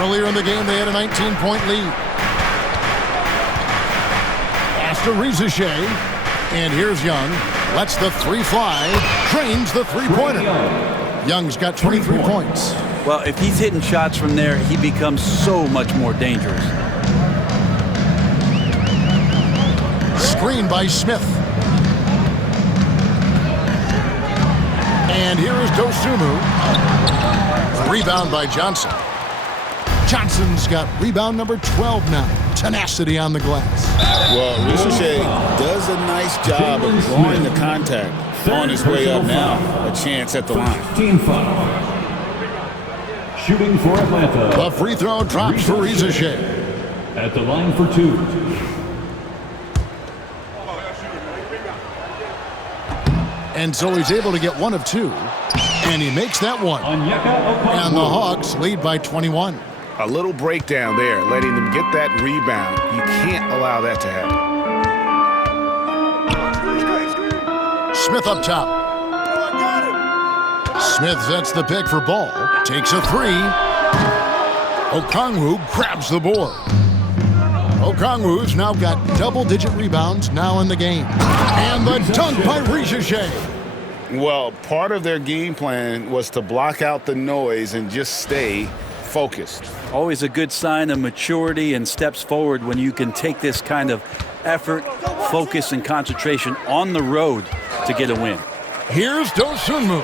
Earlier in the game, they had a 19-point lead. Pass to Rizeshe. And here's Young. Lets the 3 fly. Drains the 3-pointer. Young's got 23 points. Well, if he's hitting shots from there, he becomes so much more dangerous. Screen by Smith. And here is Dosunmu. Rebound by Johnson. Johnson's got rebound number 12 now. Tenacity on the glass. Well, Rizeshe does a nice job of drawing the contact on his way up now. A chance at the line. Team foul. Shooting for Atlanta. The free throw drops for Rizeshe. At the line for 2. And so he's able to get 1 of 2. And he makes that one. And the Hawks lead by 21. A little breakdown there, letting them get that rebound. You can't allow that to happen. Smith up top. Smith sets the pick for Ball. Takes a 3. Okongwu grabs the board. Okongwu's now got double-digit rebounds now in the game. And the dunk by Rizeshe. Well, part of their game plan was to block out the noise and just stay focused. Always a good sign of maturity and steps forward when you can take this kind of effort, focus, and concentration on the road to get a win. Here's Dosunmu.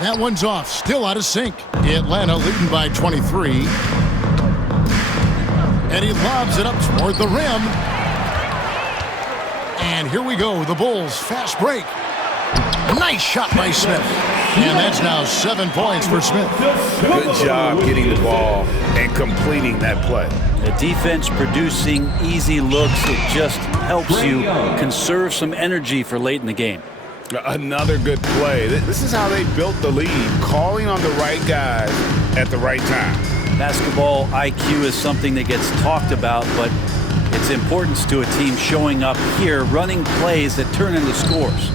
That one's off, still out of sync. Atlanta leading by 23. And he lobs it up toward the rim. And here we go, the Bulls fast break. Nice shot by Smith. And that's now 7 points for Smith. Good job getting the ball and completing that play. The defense producing easy looks. It just helps you conserve some energy for late in the game. Another good play. This is how they built the lead, calling on the right guys at the right time. Basketball IQ is something that gets talked about, but its importance to a team showing up here, running plays that turn into scores.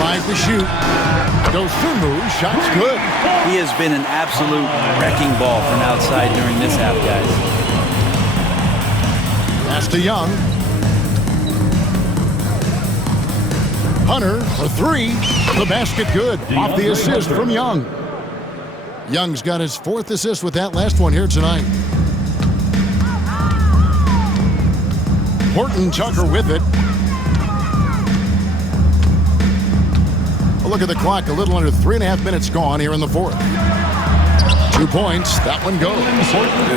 5 to shoot. Dosunmu, shot's good. He has been an absolute wrecking ball from outside during this half, guys. Pass to Young. Hunter for 3. The basket good. Off the assist from Young. Young's got his 4th assist with that last one here tonight. Horton Tucker with it. A look at the clock, a little under 3.5 minutes gone here in the 4th. 2 points, that one goes.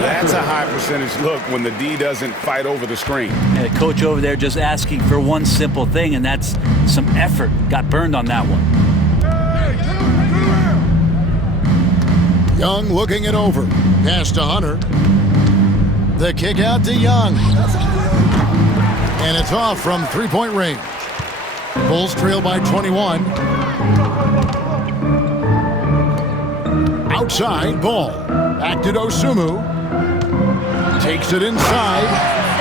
That's a high percentage look when the D doesn't fight over the screen. Yeah, coach over there just asking for one simple thing, and that's some effort. Got burned on that one. Young looking it over. Pass to Hunter. The kick out to Young. And it's off from 3-point range. Bulls trail by 21. Outside, Ball. Back to Dosunmu. Takes it inside.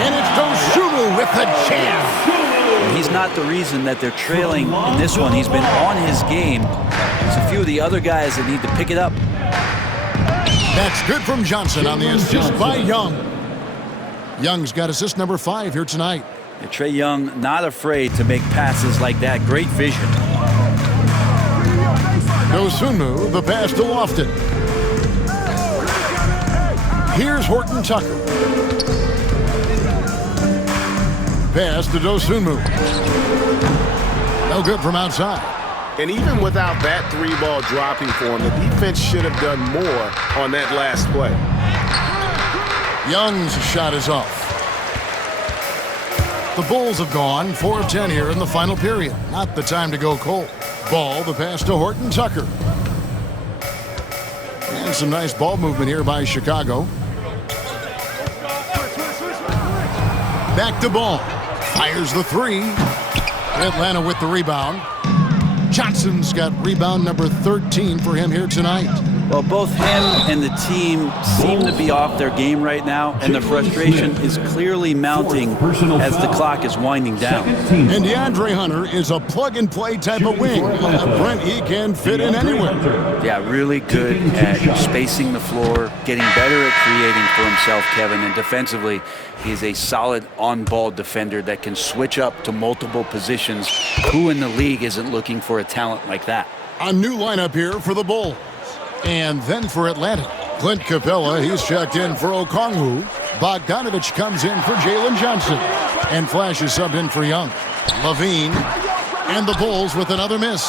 And it's Dosunmu with the jam. He's not the reason that they're trailing in this one. He's been on his game. There's a few of the other guys that need to pick it up. That's good from Johnson on the assist by Young. Young's got assist number 5 here tonight. And Trae Young not afraid to make passes like that. Great vision. Dosunmu, the pass to Lofton. Here's Horton Tucker. Pass to Dosunmu. No good from outside. And even without that 3-ball dropping for him, the defense should have done more on that last play. Young's shot is off. The Bulls have gone 4 of 10 here in the final period. Not the time to go cold. Ball, the pass to Horton Tucker. And some nice ball movement here by Chicago. Back to Ball. Fires the three. Atlanta with the rebound. Johnson's got rebound number 13 for him here tonight. Well, both him and the team seem to be off their game right now, and the frustration is clearly mounting as the clock is winding down. And DeAndre Hunter is a plug-and-play type of wing. Brent, he can fit in anywhere. Yeah, really good at spacing the floor, getting better at creating for himself, Kevin, and defensively, he's a solid on-ball defender that can switch up to multiple positions. Who in the league isn't looking for a talent like that? A new lineup here for the Bulls. And then for Atlanta, Clint Capella, he's checked in for Okongwu. Bogdanovich comes in for Jalen Johnson. And Flash is subbed in for Young. Levine and the Bulls with another miss.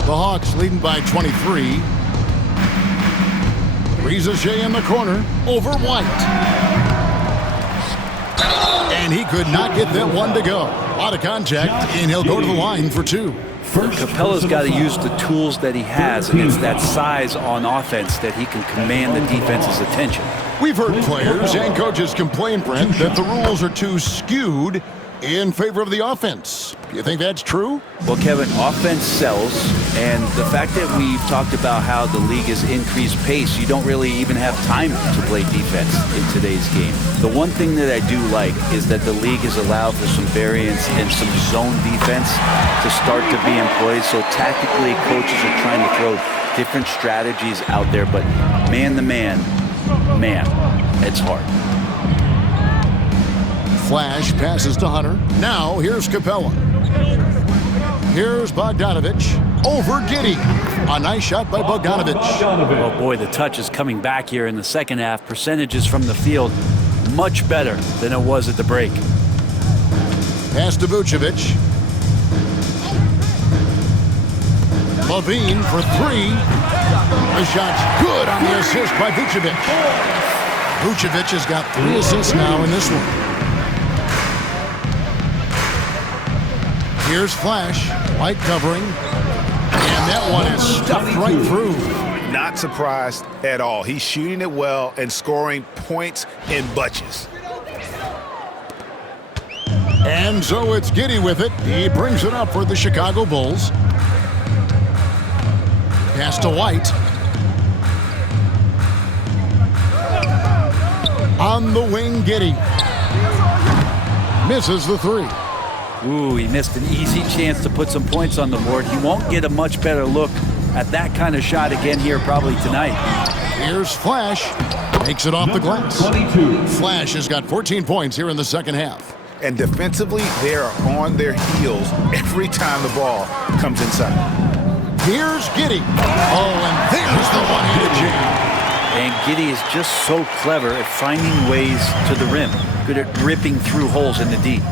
The Hawks leading by 23. Ricochet in the corner over White. And he could not get that one to go. A lot of contact, and he'll go to the line for two. Capella's got to use the tools that he has, and it's that size on offense that he can command the defense's attention. We've heard players and coaches complain, Brent, that the rules are too skewed in favor of the offense. Do you think that's true? Well, Kevin, offense sells, and the fact that we've talked about how the league has increased pace, you don't really even have time to play defense in today's game. The one thing that I do like is that the league has allowed for some variance and some zone defense to start to be employed, so tactically coaches are trying to throw different strategies out there, but man-to-man, man, it's hard. Flash passes to Hunter. Now here's Capella. Here's Bogdanovich over Giddey. A nice shot by Bogdanovich. Oh boy, the touch is coming back here in the second half. Percentages from the field much better than it was at the break. Pass to Vucevic. Levine for three. The shot's good on the assist by Vucevic. Vucevic has got 3 assists now in this one. Here's Flash, White covering, and that one is stuffed right through. Not surprised at all. He's shooting it well and scoring points in bunches. And so it's Giddey with it. He brings it up for the Chicago Bulls. Pass to White. On the wing, Giddey. Misses the three. Ooh, he missed an easy chance to put some points on the board. He won't get a much better look at that kind of shot again here probably tonight. Here's Flash. Makes it off the glass. Flash has got 14 points here in the second half. And defensively, they are on their heels every time the ball comes inside. Here's Giddey. Oh, and there's the one-handed jam. And Giddey is just so clever at finding ways to the rim. Good at ripping through holes in the D.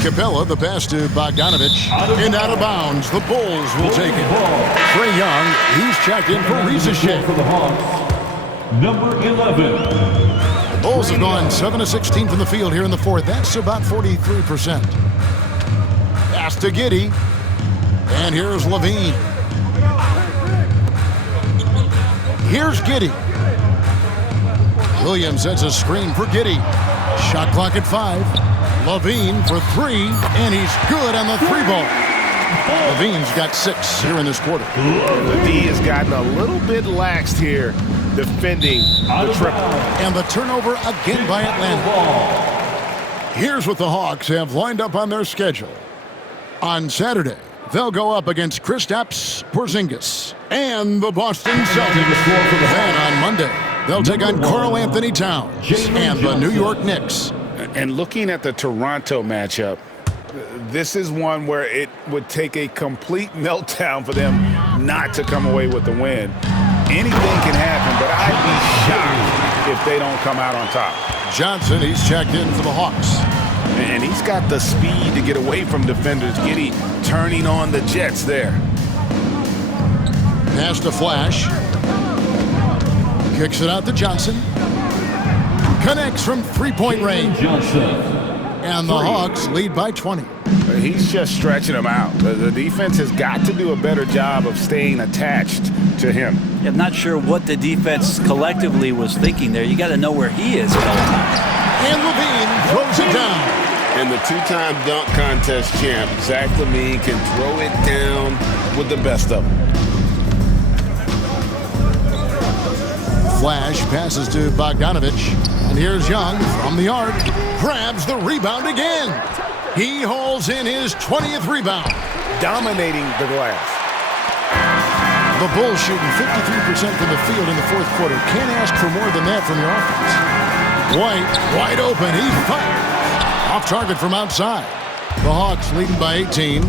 Capella, the pass to Bogdanovich. And out of bounds, the Bulls will take it. Trae Young, he's checked in for Ricochet. For the Hawks, number 11. The Bulls have gone 7 of 16 from the field here in the fourth. That's about 43%. Pass to Giddey. And here's Levine. Here's Giddey. Williams sets a screen for Giddey. Shot clock at 5. Levine for three, and he's good on the three ball. Levine's got 6 here in this quarter. The D has gotten a little bit laxed here defending the triple. And the turnover again by Atlanta. Here's what the Hawks have lined up on their schedule. On Saturday, they'll go up against Kristaps Porzingis and the Boston Celtics. Then on Monday, they'll take on Karl Anthony Towns and the New York Knicks. And looking at the Toronto matchup, this is one where it would take a complete meltdown for them not to come away with the win. Anything can happen, but I'd be shocked if they don't come out on top. Johnson, he's checked in for the Hawks. And he's got the speed to get away from defenders. Giddey turning on the Jets there. Pass to Flash. Kicks it out to Johnson. Connects from three-point range. Johnson. And the Hawks lead by 20. He's just stretching them out. The defense has got to do a better job of staying attached to him. I'm not sure what the defense collectively was thinking there. You got to know where he is. And Levine throws it down. And the two-time dunk contest champ, Zach Levine, can throw it down with the best of them. Flash passes to Bogdanovich. And here's Young from the arc. Grabs the rebound again. He hauls in his 20th rebound. Dominating the glass. The Bulls shooting 53% from the field in the fourth quarter. Can't ask for more than that from your offense. White, wide open. He fires. Off target from outside. The Hawks leading by 18.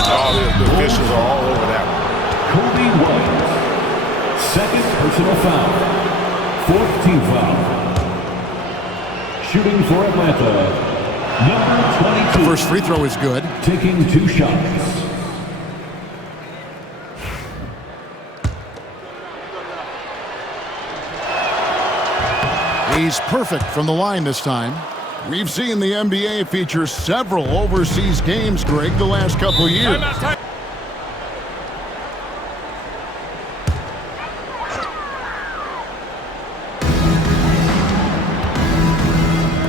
Oh, the officials are all over that one. Kobe White. Second personal foul. Fourth team foul. Shooting for Atlanta, number 22. First free throw is good. Taking 2 shots. He's perfect from the line this time. We've seen the NBA feature several overseas games, Greg, the last couple of years.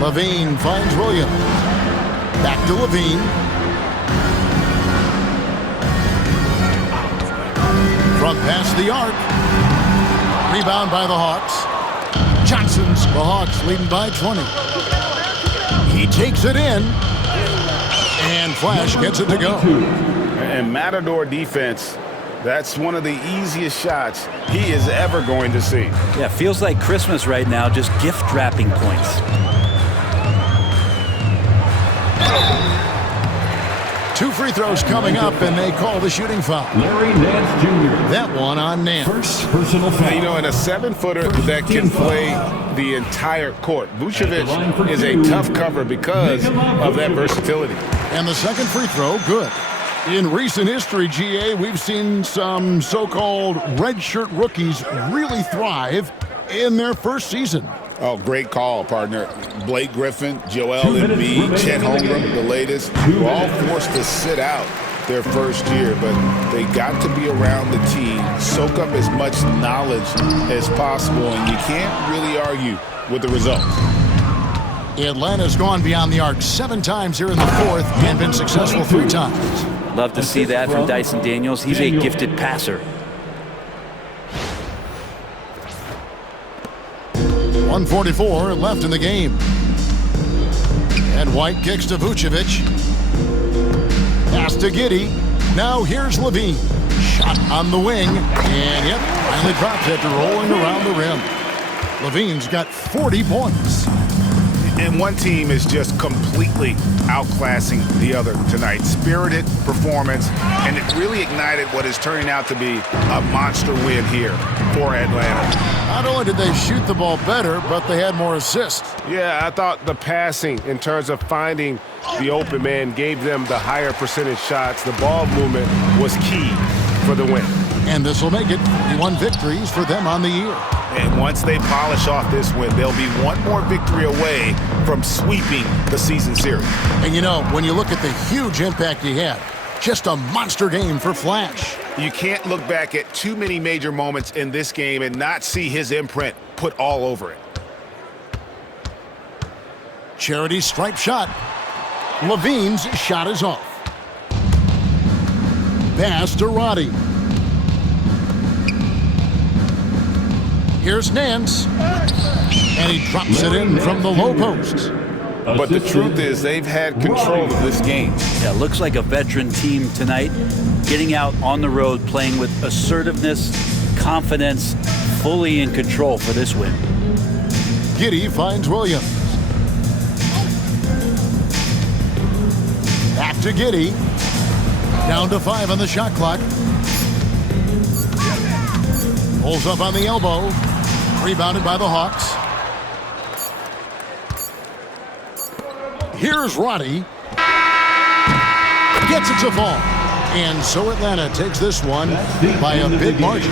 Levine finds Williams. Back to Levine. Front pass the arc. Rebound by the Hawks. Johnson's the Hawks leading by 20. He takes it in. And Flash gets it to go. And Matador defense, that's one of the easiest shots he is ever going to see. Yeah, feels like Christmas right now, just gift wrapping points. 2 free throws coming up, and they call the shooting foul. Larry Nance Jr. That one on Nance. First personal foul. You know, in a 7-footer that can play the entire court, Vucevic is a tough cover because of that versatility. And the second free throw, good. In recent history, GA, we've seen some so-called redshirt rookies really thrive in their first season. Oh, great call, partner. Blake Griffin, Joel Embiid, Chet Holmgren, the latest, were all forced to sit out their first year, but they got to be around the team, soak up as much knowledge as possible, and you can't really argue with the results. Atlanta's gone beyond the arc 7 times here in the fourth and been successful 3 times. Love to see that from Dyson Daniels. He's a gifted passer. 1:44 left in the game. And White kicks to Vucevic. Pass to Giddey. Now here's Levine. Shot on the wing. And yep, finally drops after rolling around the rim. Levine's got 40 points. And one team is just completely outclassing the other tonight. Spirited performance, and it really ignited what is turning out to be a monster win here for Atlanta. Not only did they shoot the ball better, but they had more assists. Yeah, I thought the passing in terms of finding the open man gave them the higher percentage shots. The ball movement was key for the win. And this will make it 1 victories for them on the year. And once they polish off this win, they'll be one more victory away from sweeping the season series. And you know, when you look at the huge impact he had, just a monster game for Flash. You can't look back at too many major moments in this game and not see his imprint put all over it. Charity stripe shot. Levine's shot is off. Pass to Roddy. Here's Nance. And he drops it in from the low post. But the truth is, they've had control of this game. Yeah, looks like a veteran team tonight, getting out on the road, playing with assertiveness, confidence, fully in control for this win. Giddey finds Williams. Back to Giddey. Down to 5 on the shot clock. Pulls up on the elbow. Rebounded by the Hawks. Here's Roddy. Gets it to fall. And so Atlanta takes this one by a big margin.